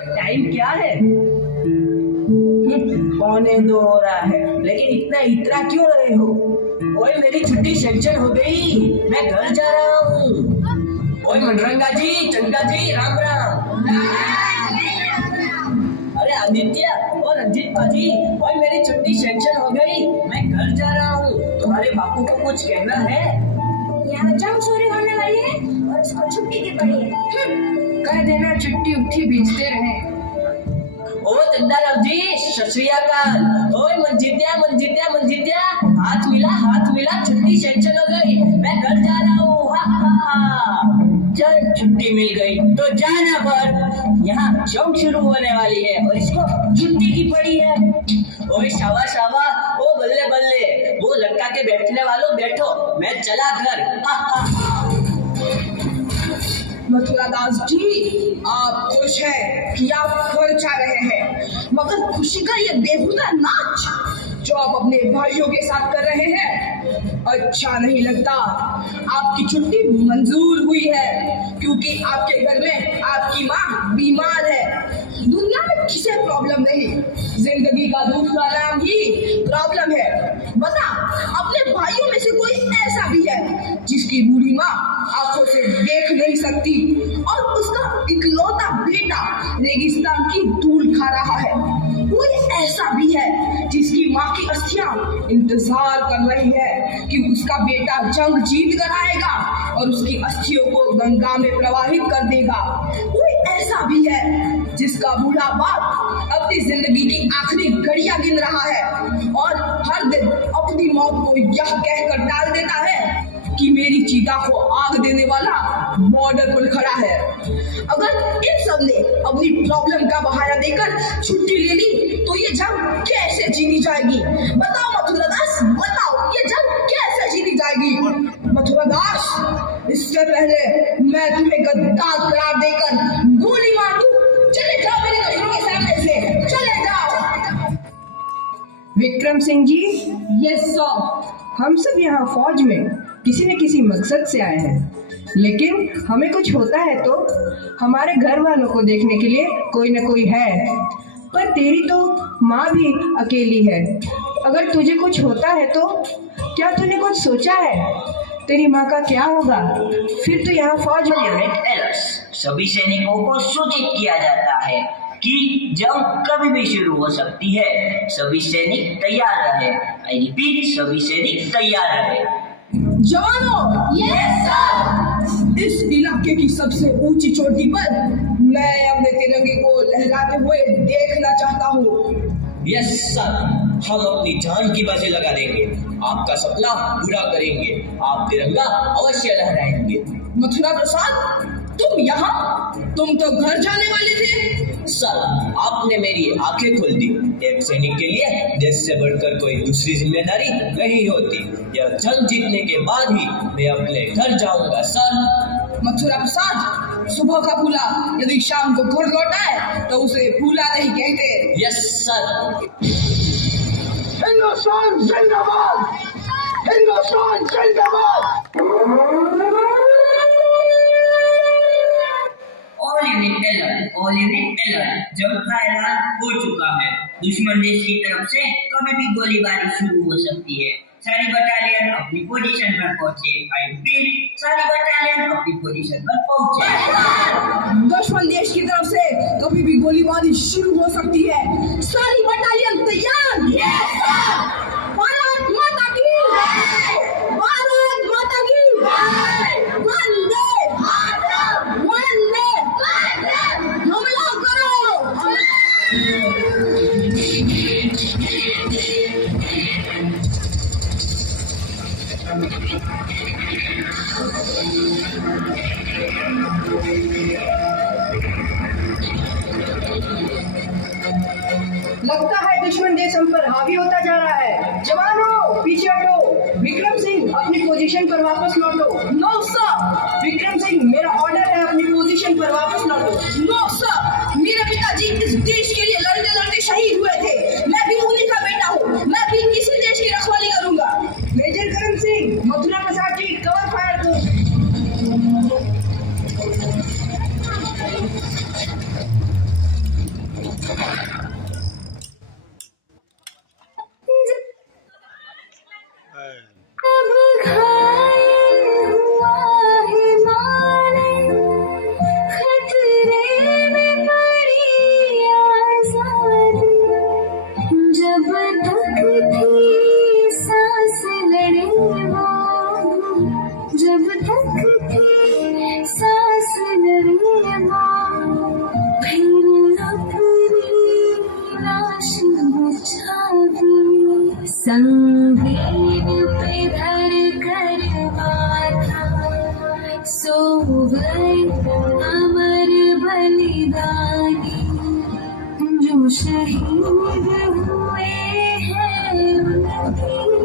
Time क्या है? 2:45 हो रहा है, लेकिन इतना इतरा क्यों रहे हो? ओए मेरी छुट्टी सेंक्शन हो गई, मैं घर जा रहा हूँ। ओए मनरंगा जी, चंदा जी, राम राम। अरे आदित्य और रंजीत पाजी, ओए मेरी छुट्टी सेंक्शन हो गई, मैं घर जा रहा हूँ। तुम्हारे बापू को कुछ कहना है? यहाँ जंग चोरी होने वाली है और इसको छुट्टी की पड़ी है। कह देना चिट्ठी उठी भेजते रहे। ओ चंदाराम जी, सत श्री अकाल। ओए मंजीत्या, हाथ मिला, छुट्टी सेंक्शन हो गई, मैं घर जा रहा हूँ। चल छुट्टी मिल गई तो जाना पर यहाँ जंग शुरू होने वाली है और इसको छुट्टी की पड़ी है। ओए शावा, ओ बल्ले, वो लटका के बैठने वालों बैठो, मैं चला घर। मथुरा दास जी, आप खुश हैं कि आप घर जा रहे हैं, मगर खुशी का ये बेहुदा नाच जो आप अपने भाइयों के साथ कर रहे हैं अच्छा नहीं लगता। आपकी छुट्टी मंजूर हुई है क्योंकि आपके घर में आपकी माँ बीमार है। दुनिया में किसे प्रॉब्लम नहीं, जिंदगी का दूसरा नाम ही प्रॉब्लम है। बता, अपने भाइयों में से कोई ऐसा भी है जिसकी बूढ़ी माँ आंखों से देख नहीं सकती और उसका इकलौता बेटा रेगिस्तान की धूल खा रहा है? कोई ऐसा भी है जिसकी माँ की अस्थियां इंतजार कर रही है कि उसका बेटा जंग जीत कर आएगा और उसकी अस्थियों को गंगा में प्रवाहित कर देगा? कोई ऐसा भी है जिसका बूढ़ा बाप अपनी जिंदगी की आखिरी घड़ियां गिन रहा है और हर दिन अपनी मौत को यह कहकर टाल देता है कि मेरी चीता को आग देने वाला बॉर्डर पर खड़ा है? अगर इन सब ने अपनी प्रॉब्लम का बहाना देकर छुट्टी ले ली तो ये जंग कैसे जीनी जाएगी? बताओ मथुरा दास, बताओ ये जंग कैसे जीनी जाएगी? मथुरा दास, इससे पहले मैं तुम्हें गद्दार करार देकर गोली मार दूं, चले जाओ मेरे कमरों के सामने से, चले जाओ। Vikram Singh ji, yes sir. हम सब यहाँ फौज में किसी न किसी मकसद से आए हैं, लेकिन हमें कुछ होता है तो हमारे घर वालों को देखने के लिए कोई न कोई है। पर तेरी तो माँ भी अकेली है, अगर तुझे कुछ होता है तो क्या तूने कुछ सोचा है? तेरी माँ का क्या होगा? फिर तो यहाँ फौज में यूनिट अलर्ट्स, सभी सैनिकों को सूचित किया जाता है कि जंग कभी भी शुरू हो सकती है। सभी सैनिक तैयार रहे। आई रिपीट, सभी सैनिक तैयार रहे। जवानों, यस सर। इस इलाके की सबसे ऊंची चोटी पर मैं अपने तिरंगे को लहराते हुए देखना चाहता हूँ। यस सर, हम अपनी जान की बाजी लगा देंगे, आपका सपना पूरा करेंगे, आप तिरंगा अवश्य लहराएंगे। मथुरा प्रसाद, तुम यहाँ? तुम तो घर जाने वाले थे। सर, आपने मेरी आंखें खोल दी। एक सैनिक के लिए देश से बढ़कर कोई दूसरी जिम्मेदारी नहीं होती। यह जंग जीतने के बाद ही मैं अपने घर जाऊंगा सर। मथुरा प्रसाद, सुबह का फूला यदि शाम को घर लौटा है तो उसे फूला नहीं कहते। Yes sir. हिंदुस्तान जिंदाबाद, हिंदुस्तान जिंदाबाद। ऑल यूनिट अलर्ट, जंग का ऐलान हो चुका है। दुश्मन देश की तरफ से कभी भी गोलीबारी शुरू हो सकती है। सारी बटालियन अपनी पोजीशन पर पहुंचे। आई रिपीट, सारी बटालियन अपनी पोजीशन पर पहुंचे। दुश्मन देश की तरफ से कभी भी गोलीबारी शुरू हो सकती है। सारी बटालियन तैयार। Yes sir. भारत माता की जय, भारत माता की जय, वंदे मातरम, वंदे मातरम। हमला करो। लगता है दुश्मन देश हम पर हावी होता जा रहा है। जवानों, पीछे हटो। विक्रम सिंह, अपनी पोजीशन पर वापस लौटो। No sir. विक्रम सिंह, मेरा ऑर्डर है, अपनी पोजीशन पर वापस लौटो। नो सर, मेरे पिताजी इस देश के लिए लड़ते लड़ते शहीद हुए थे। मैं भी उन्हीं का बेटा हूँ, मैं भी इसी देश की रखवाली करूंगा। मेजर करम सिंह, मथुरा प्रसाद जी, कवर फायर दो। संगीत पे धर कर माथा सो गए अमर बलिदानी जो शहीद हुए हैं उनकी